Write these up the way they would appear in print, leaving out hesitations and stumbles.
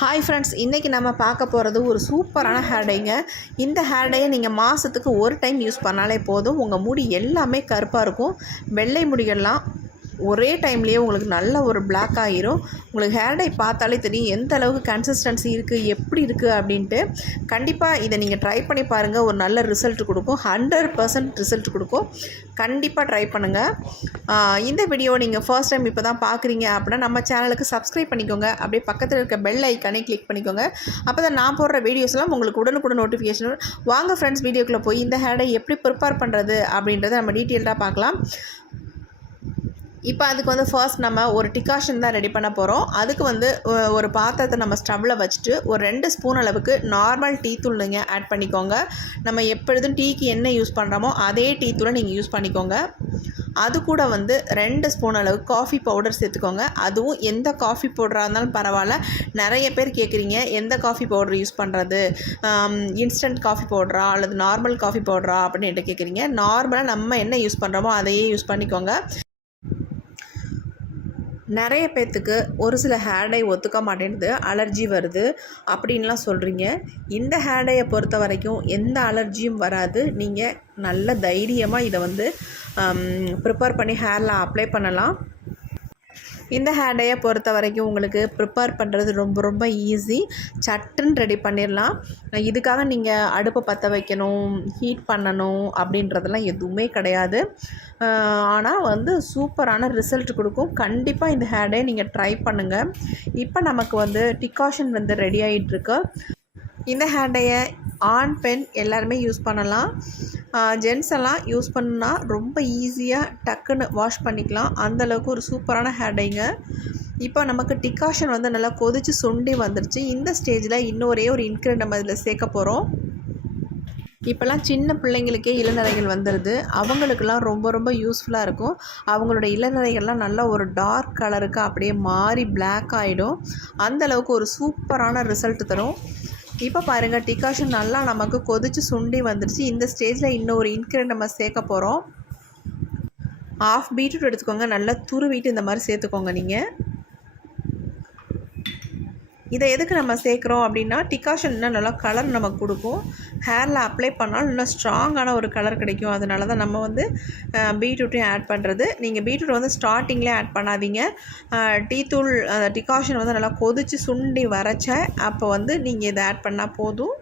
Hi friends, இன்றைக்கி நம்ம பார்க்க போகிறது ஒரு சூப்பரான ஹேர் டைங்க. இந்த ஹேர் டையை நீங்கள் மாதத்துக்கு ஒரு டைம் யூஸ் பண்ணாலே போதும். உங்கள் முடி எல்லாமே கருப்பாக இருக்கும். வெள்ளை முடிகள்லாம் ஒரே டைம்லேயே உங்களுக்கு நல்ல ஒரு பிளாக் ஆகிரும். உங்களுக்கு ஹேர் டை பார்த்தாலே தெரியும் எந்த அளவுக்கு கன்சிஸ்டன்சி இருக்குது, எப்படி இருக்குது அப்படின்ட்டு. கண்டிப்பாக இதை நீங்கள் ட்ரை பண்ணி பாருங்கள். ஒரு நல்ல ரிசல்ட் கொடுக்கும். 100% ரிசல்ட் கொடுக்கும். கண்டிப்பாக ட்ரை பண்ணுங்கள். இந்த வீடியோ நீங்கள் ஃபர்ஸ்ட் டைம் இப்போ தான் பார்க்குறீங்க அப்படின்னா நம்ம சேனலுக்கு சப்ஸ்கிரைப் பண்ணிக்கோங்க. அப்படியே பக்கத்தில் இருக்க பெல் ஐக்கானே கிளிக் பண்ணிக்கோங்க. அப்போ தான் நான் போடுற வீடியோஸ்லாம் உங்களுக்கு உடனுக்குடன் நோட்டிஃபிகேஷன். வாங்க ஃப்ரெண்ட்ஸ், வீடியோக்குள்ளே போய் இந்த ஹேர் டை எப்படி ப்ரிப்பேர் பண்ணுறது அப்படின்றத நம்ம டீட்டெயில்டாக பார்க்கலாம். இப்போ அதுக்கு வந்து ஃபர்ஸ்ட் நம்ம ஒரு டிகாஷன் தான் ரெடி பண்ண போகிறோம். அதுக்கு வந்து ஒரு பாத்திரத்தை நம்ம ஸ்டவ்வில் வச்சுட்டு ஒரு 2 ஸ்பூன் அளவுக்கு நார்மல் டீ தூள் நீங்கள் ஆட் பண்ணிக்கோங்க. நம்ம எப்பொழுதும் டீக்கு என்ன யூஸ் பண்ணுறோமோ அதே டீ தூளை நீங்கள் யூஸ் பண்ணிக்கோங்க. அது கூட வந்து 2 ஸ்பூன் அளவுக்கு காஃபி பவுடர் சேர்த்துக்கோங்க. அதுவும் எந்த காஃபி பவுடராக இருந்தாலும் பரவாயில்ல. நிறைய பேர் கேட்குறீங்க எந்த காஃபி பவுடர் யூஸ் பண்ணுறது, இன்ஸ்டன்ட் காஃபி பவுடரா அல்லது நார்மல் காஃபி பவுடரா அப்படின்னு கேட்குறீங்க. நார்மலாக நம்ம என்ன யூஸ் பண்ணுறோமோ அதையே யூஸ் பண்ணிக்கோங்க. நிறைய பேர்த்துக்கு ஒரு சில ஹேர் டை ஒத்துக்க மாட்டேங்குது, அலர்ஜி வருது அப்படின்லாம் சொல்கிறீங்க. இந்த ஹேர் டையை பொறுத்த வரைக்கும் எந்த அலர்ஜியும் வராது. நீங்கள் நல்ல தைரியமாக இதை வந்து ப்ரிப்பேர் பண்ணி ஹேரில் அப்ளை பண்ணலாம். இந்த ஹேர் டையை பொறுத்த வரைக்கும் உங்களுக்கு ப்ரிப்பேர் பண்ணுறது ரொம்ப ரொம்ப ஈஸி. சட்டுன்னு ரெடி பண்ணிடலாம். இதுக்காக நீங்கள் அடுப்பை பற்ற வைக்கணும், ஹீட் பண்ணணும் அப்படின்றதெல்லாம் எதுவுமே கிடையாது. ஆனால் வந்து சூப்பரான ரிசல்ட் கொடுக்கும். கண்டிப்பாக இந்த ஹேர் டையை நீங்கள் ட்ரை பண்ணுங்கள். இப்போ நமக்கு வந்து டிகாஷன் வந்து ரெடி ஆகிட்டுருக்கு. இந்த ஹேர் டையை ஆண் பெண் எல்லாருமே யூஸ் பண்ணலாம். ஜென்ஸ் எல்லாம் யூஸ் பண்ணால் ரொம்ப ஈஸியாக டக்குன்னு வாஷ் பண்ணிக்கலாம். அந்தளவுக்கு ஒரு சூப்பரான ஹேர் டைங்க. இப்போ நமக்கு டிகாஷன் வந்து நல்லா கொதித்து சுண்டி வந்துருச்சு. இந்த ஸ்டேஜில் இன்னொரே ஒரு இன்க்ரீடியன்ட் நம்ம இதில் சேர்க்க போகிறோம். இப்போல்லாம் சின்ன பிள்ளைங்களுக்கே இளநரைகள் வந்துடுது. அவங்களுக்கெல்லாம் ரொம்ப ரொம்ப யூஸ்ஃபுல்லாக இருக்கும். அவங்களோட இளநரைகள்லாம் நல்லா ஒரு டார்க் கலருக்கு அப்படியே மாறி பிளாக் ஆகிடும். அந்தளவுக்கு ஒரு சூப்பரான ரிசல்ட் தரும். இப்போ பாருங்கள், டிகாஷன் நல்லா நமக்கு கொதித்து சுண்டி வந்துடுச்சு. இந்த ஸ்டேஜில் இன்னொரு இன்க்ரீடியன்ட் நம்ம சேர்க்க போகிறோம். 1/2 பீட்ரூட் எடுத்துக்கோங்க. நல்லா துருவிட்டு இந்த மாதிரி சேர்த்துக்கோங்க. நீங்கள் இதை எதுக்கு நம்ம சேர்க்குறோம் அப்படின்னா, டிகாஷன் இன்னும் நல்லா கலர் நமக்கு கொடுக்கும். ஹேரில் அப்ளை பண்ணாலும் இன்னும் ஸ்ட்ராங்கான ஒரு கலர் கிடைக்கும். அதனால தான் நம்ம வந்து பீட்ரூட்டையும் ஆட் பண்ணுறது. நீங்கள் பீட்ரூட் வந்து ஸ்டார்டிங்லேயே ஆட் பண்ணாதீங்க. டீ தூள் டிகாஷன் வந்து நல்லா கொதித்து சுண்டி வரைச்ச அப்போ வந்து நீங்கள் இதை ஆட் பண்ணால் போதும்.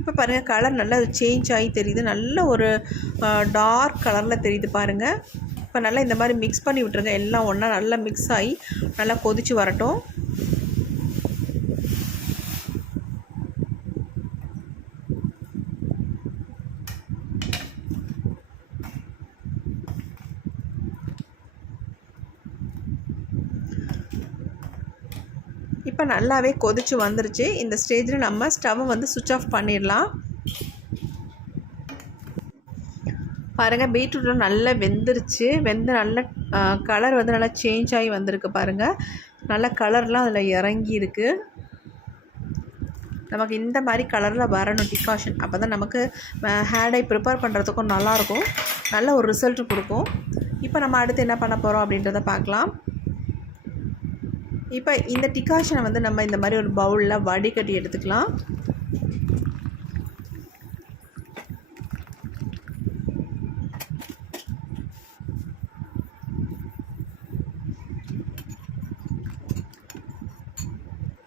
இப்போ பாருங்கள், கலர் நல்லா சேஞ்ச் ஆகி தெரியுது. நல்ல ஒரு டார்க் கலரில் தெரியுது பாருங்கள். இப்போ நல்லா இந்த மாதிரி மிக்ஸ் பண்ணி விட்டுருங்க. எல்லாம் ஒன்றா நல்லா மிக்ஸ் ஆகி நல்லா கொதித்து வரட்டும். இப்போ நல்லாவே கொதிச்சு வந்துருச்சு. இந்த ஸ்டேஜில் நம்ம ஸ்டவ்வை வந்து சுவிட்ச் ஆஃப் பண்ணிடலாம். பாருங்கள், பீட்ரூட்லாம் நல்லா வெந்துருச்சு. வெந்து நல்ல கலர் வந்து நல்லா சேஞ்ச் ஆகி வந்திருக்கு பாருங்கள். நல்ல கலர்லாம் அதில் இறங்கி இருக்குது. நமக்கு இந்த மாதிரி கலரில் வரணும் டிகாஷன். அப்போ தான் நமக்கு ஹேர் டை ப்ரிப்பேர் பண்ணுறதுக்கும் நல்லாயிருக்கும். நல்ல ஒரு ரிசல்ட் கொடுக்கும். இப்போ நம்ம அடுத்து என்ன பண்ண போகிறோம் அப்படின்றத பார்க்கலாம். இப்போ இந்த டிகாஷனை வந்து நம்ம இந்த மாதிரி ஒரு பவுலில் வடிகட்டி எடுத்துக்கலாம்.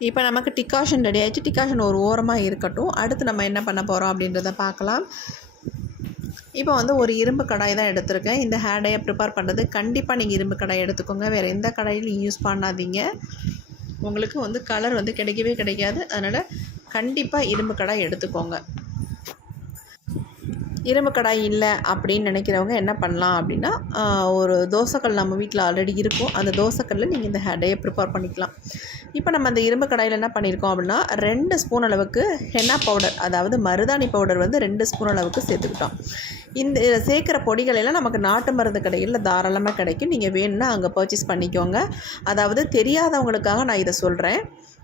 இப்போ நமக்கு டிகாஷன் ரெடி ஆகிடுச்சு. டிகாஷன் ஒரு ஓரமாக இருக்கட்டும். அடுத்து நம்ம என்ன பண்ண போகிறோம் அப்படின்றத பார்க்கலாம். இப்போ வந்து ஒரு இரும்பு கடாய் தான் எடுத்திருக்கேன். இந்த ஹேர் டையை ப்ரிப்பேர் பண்ணுறது கண்டிப்பாக நீங்கள் இரும்பு கடாய் எடுத்துக்கோங்க. வேறு எந்த கடாயிலும் யூஸ் பண்ணாதீங்க. உங்களுக்கு வந்து கலர் வந்து கிடைக்கவே கிடைக்காது. அதனால் கண்டிப்பாக இரும்பு கடாய் எடுத்துக்கோங்க. இரும்பு கடாய் இல்லை அப்படின்னு நினைக்கிறவங்க என்ன பண்ணலாம் அப்படின்னா, ஒரு தோசைக்கல் நம்ம வீட்டில் ஆல்ரெடி இருக்கும். அந்த தோசைக்கல்லில் நீங்கள் இந்த ஹேர் டையை ப்ரிப்பேர் பண்ணிக்கலாம். இப்போ நம்ம அந்த இரும்பு கடாயில் என்ன பண்ணியிருக்கோம் அப்படின்னா, 2 ஸ்பூன் அளவுக்கு ஹென்னா பவுடர், அதாவது மருதாணி பவுடர் வந்து 2 ஸ்பூன் அளவுக்கு சேர்த்துக்கிட்டோம். இந்த சேர்க்குற பொடிகள் எல்லாம் நமக்கு நாட்டு மருந்து கடையில் தாராளமாக கிடைக்கும். நீங்கள் வேணும்னா அங்கே பர்ச்சேஸ் பண்ணிக்கோங்க. அதாவது தெரியாதவங்களுக்காக நான் இதை சொல்கிறேன்.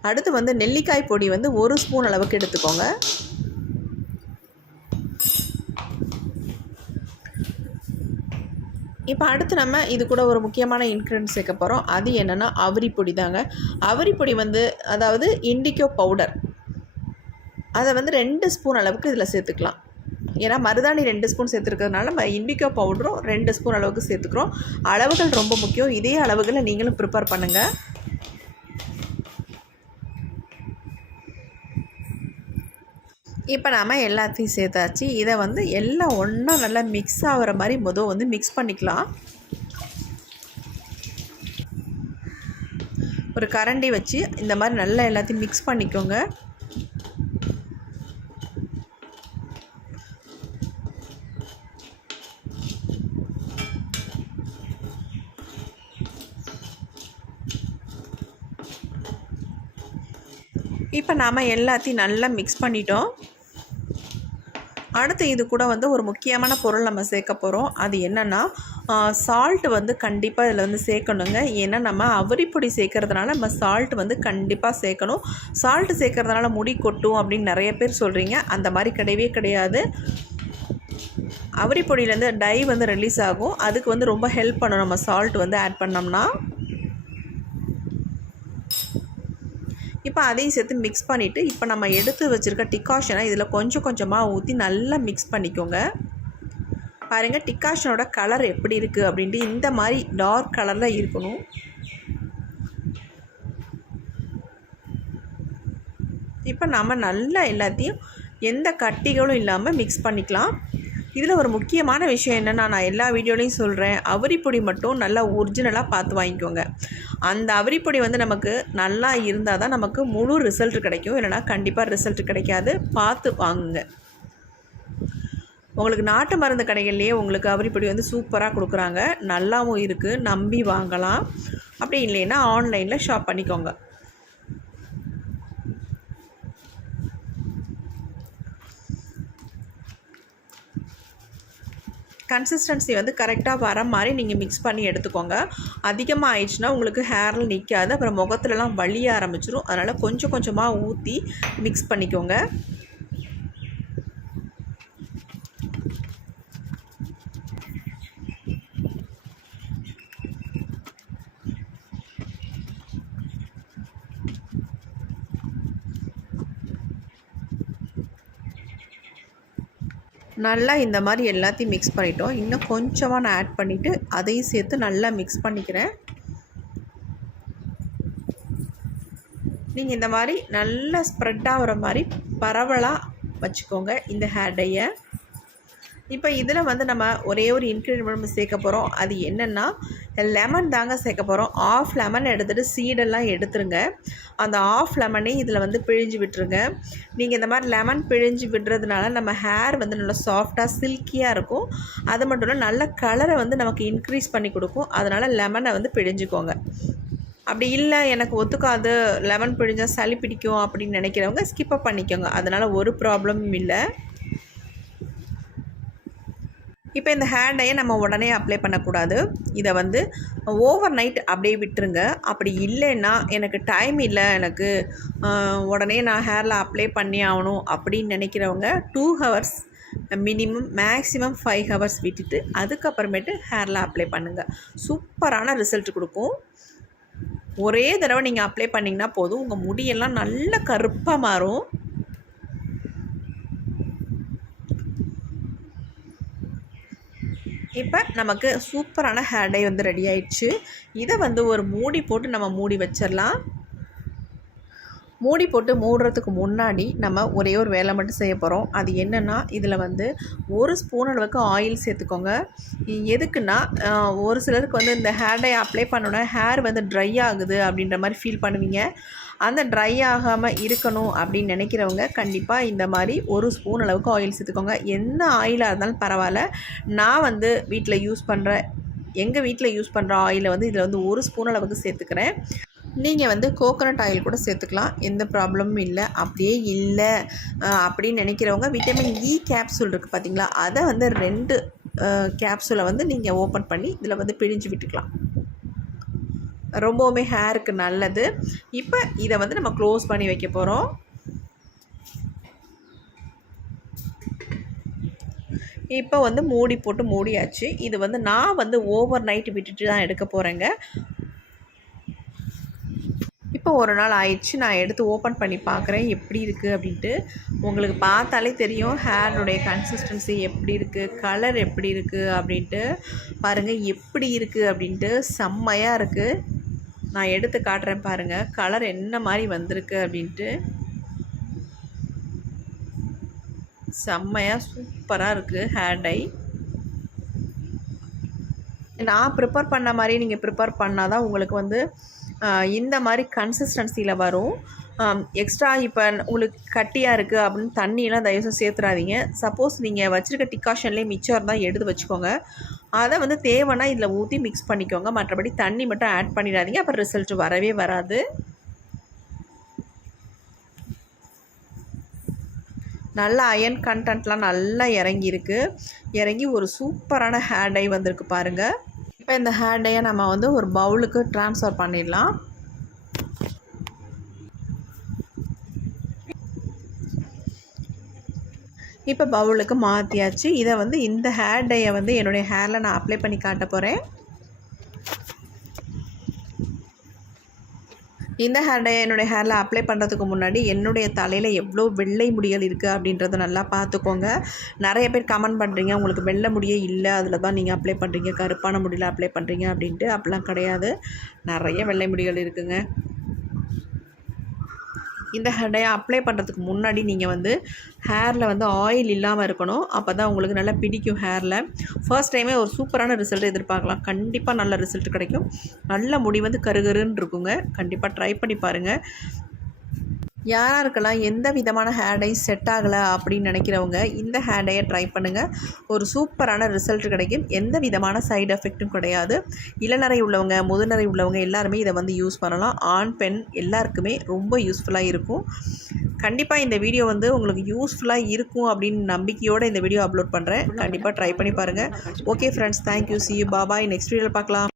அடுத்து வந்து நெல்லிக்காய் பொடி வந்து 1 ஸ்பூன் அளவுக்கு எடுத்துக்கோங்க. இப்போ அடுத்து நம்ம இது கூட ஒரு முக்கியமான இன்க்ரீடியன்ட் சேர்க்க போகிறோம். அது என்னென்னா அவுரிப்பொடி தாங்க. அவுரிப்பொடி வந்து அதாவது இண்டிகோ பவுடர், அதை வந்து 2 ஸ்பூன் அளவுக்கு இதில் சேர்த்துக்கலாம். ஏன்னா மருதாணி 2 ஸ்பூன் சேர்த்துருக்கிறதுனால நம்ம இண்டிகோ பவுடரும் 2 ஸ்பூன் அளவுக்கு சேர்த்துக்கிறோம். அளவுகள் ரொம்ப முக்கியம். இதே அளவுகளை நீங்களும் ப்ரிப்பேர் பண்ணுங்கள். இப்போ நாம் எல்லாத்தையும் சேர்த்தாச்சு. இதை வந்து எல்லாம் ஒன்றா நல்லா மிக்ஸ் ஆகிற மாதிரி வந்து மிக்ஸ் பண்ணிக்கலாம். ஒரு கரண்டி வச்சு இந்த மாதிரி நல்லா எல்லாத்தையும் மிக்ஸ் பண்ணிக்கோங்க. இப்போ நாம் எல்லாத்தையும் நல்லா மிக்ஸ் பண்ணிட்டோம். அடுத்து இது கூட வந்து ஒரு முக்கியமான பொருள் நம்ம சேர்க்க போகிறோம். அது என்னென்னா சால்ட் வந்து கண்டிப்பாக இதில் வந்து சேர்க்கணுங்க. ஏன்னா நம்ம அவுரிப்பொடி சேர்க்கறதுனால நம்ம சால்ட் வந்து கண்டிப்பாக சேர்க்கணும். சால்ட்டு சேர்க்கறதுனால முடி கொட்டும் அப்படின்னு நிறைய பேர் சொல்கிறீங்க. அந்த மாதிரி கிடையவே கிடையாது. அவுரிப்பொடியிலேருந்து டை வந்து ரிலீஸ் ஆகும். அதுக்கு வந்து ரொம்ப ஹெல்ப் பண்ணும் நம்ம சால்ட் வந்து ஆட் பண்ணோம்னா. இப்போ அதையும் சேர்த்து மிக்ஸ் பண்ணிவிட்டு இப்போ நம்ம எடுத்து வச்சுருக்க டிகாஷனை இதில் கொஞ்சம் கொஞ்சமாக ஊற்றி நல்லா மிக்ஸ் பண்ணிக்கோங்க. பாருங்கள் டிகாஷனோட கலர் எப்படி இருக்குது அப்படின்ட்டு இந்த மாதிரி டார்க் கலரில் இருக்கணும். இப்போ நம்ம நல்லா எல்லாத்தையும் எந்த கட்டிகளும் இல்லாமல் மிக்ஸ் பண்ணிக்கலாம். இதில் ஒரு முக்கியமான விஷயம் என்னென்னா, நான் எல்லா வீடியோலையும் சொல்கிறேன், அவுரிப்பொடி மட்டும் நல்லா ஒரிஜினலாக பார்த்து வாங்கிக்கோங்க. அந்த அவுரிப்பொடி வந்து நமக்கு நல்லா இருந்தால் தான் நமக்கு முழு ரிசல்ட் கிடைக்கும். இல்லைனா கண்டிப்பாக ரிசல்ட் கிடைக்காது. பார்த்து வாங்குங்க. உங்களுக்கு நாட்டு மருந்து கடைகள்லேயே உங்களுக்கு அவுரிப்பொடி வந்து சூப்பராக கொடுக்குறாங்க. நல்லாவும் இருக்குது, நம்பி வாங்கலாம். அப்படி இல்லைன்னா ஆன்லைனில் ஷாப் பண்ணிக்கோங்க. கன்சிஸ்டன்சி வந்து கரெக்டாக வர மாதிரி நீங்கள் மிக்ஸ் பண்ணி எடுத்துக்கோங்க. அதிகமாக ஆயிடுச்சுன்னா உங்களுக்கு ஹேரில் நிற்காது, அப்புறம் முகத்துலலாம் வலிய ஆரம்பிச்சிடும். அதனால் கொஞ்சம் கொஞ்சமாக ஊற்றி மிக்ஸ் பண்ணிக்கோங்க. நல்லா இந்த மாதிரி எல்லாத்தையும் மிக்ஸ் பண்ணிட்டோம். இன்னும் கொஞ்சமாக நான் ஆட் பண்ணிவிட்டு அதையும் சேர்த்து நல்லா மிக்ஸ் பண்ணிக்கிறேன். நீங்கள் இந்த மாதிரி நல்லா ஸ்ப்ரெட் ஆகிற மாதிரி பரவலாக வச்சுக்கோங்க இந்த ஹேர் டையை. இப்போ இதில் வந்து நம்ம ஒரே ஒரு இன்க்ரீடியன்ட் நம்ம சேர்க்க போகிறோம். அது என்னென்னா லெமன் தாங்க சேர்க்க போகிறோம். ஆஃப் லெமன் எடுத்துகிட்டு சீடெல்லாம் எடுத்துருங்க. அந்த ஆஃப் லெமனே இதில் வந்து பிழிஞ்சு விட்டுருங்க. நீங்கள் இந்த மாதிரி லெமன் பிழிஞ்சு விடுறதுனால நம்ம ஹேர் வந்து நல்லா சாஃப்டாக சில்கியாக இருக்கும். அது மட்டும் இல்லை நல்ல கலரை வந்து நமக்கு இன்க்ரீஸ் பண்ணி கொடுக்கும். அதனால் லெமனை வந்து பிழிஞ்சுக்கோங்க. அப்படி இல்லை எனக்கு ஒத்துக்காது, லெமன் பிழிஞ்சால் சளி பிடிக்கும் அப்படின்னு நினைக்கிறவங்க ஸ்கிப்பப் பண்ணிக்கோங்க. அதனால் ஒரு ப்ராப்ளமும் இல்லை. இப்போ இந்த ஹேர் டையை நம்ம உடனே அப்ளை பண்ணக்கூடாது. இதை வந்து ஓவர் நைட் அப்படியே விட்டுருங்க. அப்படி இல்லைன்னா எனக்கு டைம் இல்லை, எனக்கு உடனே நான் ஹேரில் அப்ளை பண்ணி ஆகணும் அப்படின்னு நினைக்கிறவங்க 2 ஹவர்ஸ் மினிமம், மேக்ஸிமம் 5 ஹவர்ஸ் விட்டுட்டு அதுக்கப்புறமேட்டு ஹேரில் அப்ளை பண்ணுங்கள். சூப்பரான ரிசல்ட் கொடுக்கும். ஒரே தடவை நீங்கள் அப்ளை பண்ணிங்கன்னா போதும், உங்கள் முடியெல்லாம் நல்ல கருப்பாக மாறும். இப்போ நமக்கு சூப்பரான ஹேர் டை வந்து ரெடி ஆயிடுச்சு. இதை வந்து ஒரு மூடி போட்டு நம்ம மூடி வச்சிடலாம். மூடி போட்டு மூடுறதுக்கு முன்னாடி நம்ம ஒரே ஒரு வேலை மட்டும் செய்ய போகிறோம். அது என்னென்னா இதில் வந்து 1 ஸ்பூன் அளவுக்கு ஆயில் சேர்த்துக்கோங்க. எதுக்குன்னா ஒரு சிலருக்கு வந்து இந்த ஹேர் டை அப்ளை பண்ணோன்னா ஹேர் வந்து ட்ரை ஆகுது அப்படின்ற மாதிரி ஃபீல் பண்ணுவீங்க. அந்த ட்ரை ஆகாமல் இருக்கணும் அப்படின்னு நினைக்கிறவங்க கண்டிப்பாக இந்த மாதிரி 1 ஸ்பூன் அளவுக்கு ஆயில் சேர்த்துக்கோங்க. எந்த ஆயிலாக இருந்தாலும் பரவாயில்ல. நான் வந்து எங்கள் வீட்டில் யூஸ் பண்ணுற ஆயிலை வந்து இதில் வந்து 1 ஸ்பூன் அளவுக்கு சேர்த்துக்கிறேன். நீங்கள் வந்து கோகோனட் ஆயில் கூட சேர்த்துக்கலாம், எந்த ப்ராப்ளமும் இல்லை. அப்படியே இல்லை அப்படின்னு நினைக்கிறவங்க விட்டமின் இ கேப்சூல் இருக்குது பார்த்தீங்களா, அதை வந்து 2 கேப்சூலை வந்து நீங்கள் ஓப்பன் பண்ணி இதில் வந்து பிழிஞ்சு விட்டுக்கலாம். ரொம்பவுமே ஹேருக்கு நல்லது. இப்போ இதை வந்து நம்ம க்ளோஸ் பண்ணி வைக்க போகிறோம். இப்போ வந்து மூடி போட்டு மூடியாச்சு. இது வந்து நான் வந்து ஓவர் நைட் விட்டுட்டு தான் எடுக்க போகிறேங்க. இப்போ ஒரு நாள் ஆயிடுச்சு. நான் எடுத்து ஓப்பன் பண்ணி பார்க்குறேன் எப்படி இருக்குது அப்படின்ட்டு. உங்களுக்கு பார்த்தாலே தெரியும் ஹேருடைய கன்சிஸ்டன்சி எப்படி இருக்குது, கலர் எப்படி இருக்குது அப்படின்ட்டு. பாருங்கள் எப்படி இருக்குது அப்படின்ட்டு. செம்மையாக இருக்குது. நான் எடுத்து காட்டுறேன் பாருங்கள் கலர் என்ன மாதிரி வந்திருக்கு அப்படின்ட்டு. செம்மையாக சூப்பராக இருக்குது ஹேர் டை. நான் ப்ரிப்பேர் பண்ண மாதிரி நீங்கள் ப்ரிப்பேர் பண்ணால் தான் உங்களுக்கு வந்து இந்த மாதிரி கன்சிஸ்டன்சியில் வரும். எக்ஸ்ட்ரா இப்போ உங்களுக்கு கட்டியாக இருக்குது அப்படின்னு தண்ணியெலாம் தயவுசெய்து சேர்த்துறாதீங்க. சப்போஸ் நீங்கள் வச்சுருக்க டிகாஷன்லேயே மிச்சம் இருந்தால் எடுத்து வச்சுக்கோங்க. அதை வந்து தேவைன்னா இதில் ஊற்றி மிக்ஸ் பண்ணிக்கோங்க. மற்றபடி தண்ணி மட்டும் ஆட் பண்ணிடாதீங்க, அப்புறம் ரிசல்ட் வரவே வராது. நல்லா அயன் கண்டென்ட்லாம் நல்லா இறங்கி ஒரு சூப்பரான ஹேர் டை வந்திருக்கு பாருங்கள். இப்போ இந்த ஹேர் டையை நம்ம வந்து ஒரு பவுலுக்கு ட்ரான்ஸ்ஃபர் பண்ணிடலாம். இப்போ பவுலுக்கு மாற்றியாச்சு. இதை வந்து இந்த ஹேர் டையை வந்து என்னுடைய ஹேரில் நான் அப்ளை பண்ணி காட்ட போகிறேன். இந்த ஹேர் டை என்னுடைய ஹேரில் அப்ளை பண்ணுறதுக்கு முன்னாடி என்னுடைய தலையில் எவ்வளோ வெள்ளை முடிகள் இருக்குது அப்படின்றத நல்லா பார்த்துக்கோங்க. நிறைய பேர் கமெண்ட் பண்ணுறீங்க உங்களுக்கு வெள்ளை முடியே இல்லை, அதில் தான் நீங்கள் அப்ளை பண்ணுறீங்க, கருப்பான முடியில் அப்ளை பண்ணுறீங்க அப்படின்ட்டு. அப்படிலாம் கிடையாது, நிறைய வெள்ளை முடிகள் இருக்குங்க. இந்த ஹேர் டையை அப்ளை பண்ணுறதுக்கு முன்னாடி நீங்கள் வந்து ஹேரில் வந்து ஆயில் இல்லாமல் இருக்கணும். அப்போ தான் உங்களுக்கு நல்லா பிடிக்கும் ஹேரில். ஃபர்ஸ்ட் டைமே ஒரு சூப்பரான ரிசல்ட் எதிர்பார்க்கலாம். கண்டிப்பாக நல்ல ரிசல்ட் கிடைக்கும். நல்ல முடி வந்து கருகருன்னு இருக்குங்க. கண்டிப்பாக ட்ரை பண்ணி பாருங்கள். யாராருக்கெல்லாம் எந்த விதமான ஹேர் டை செட் ஆகலை அப்படின்னு நினைக்கிறவங்க இந்த ஹேர் டையை ட்ரை பண்ணுங்கள். ஒரு சூப்பரான ரிசல்ட் கிடைக்கும். எந்த விதமான சைடு எஃபெக்ட்டும் கிடையாது. இளநரை உள்ளவங்க, முதுநரை உள்ளவங்க எல்லாருமே இதை வந்து யூஸ் பண்ணலாம். ஆண் பெண் எல்லாருக்குமே ரொம்ப யூஸ்ஃபுல்லாக இருக்கும். கண்டிப்பாக இந்த வீடியோ வந்து உங்களுக்கு யூஸ்ஃபுல்லாக இருக்கும் அப்படின்னு நம்பிக்கையோடு இந்த வீடியோ அப்லோட் பண்ணுறேன். கண்டிப்பாக ட்ரை பண்ணி பாருங்கள். Okay friends, thank you. See you. Bye bye. Next வீடியோவில் பார்க்கலாம்.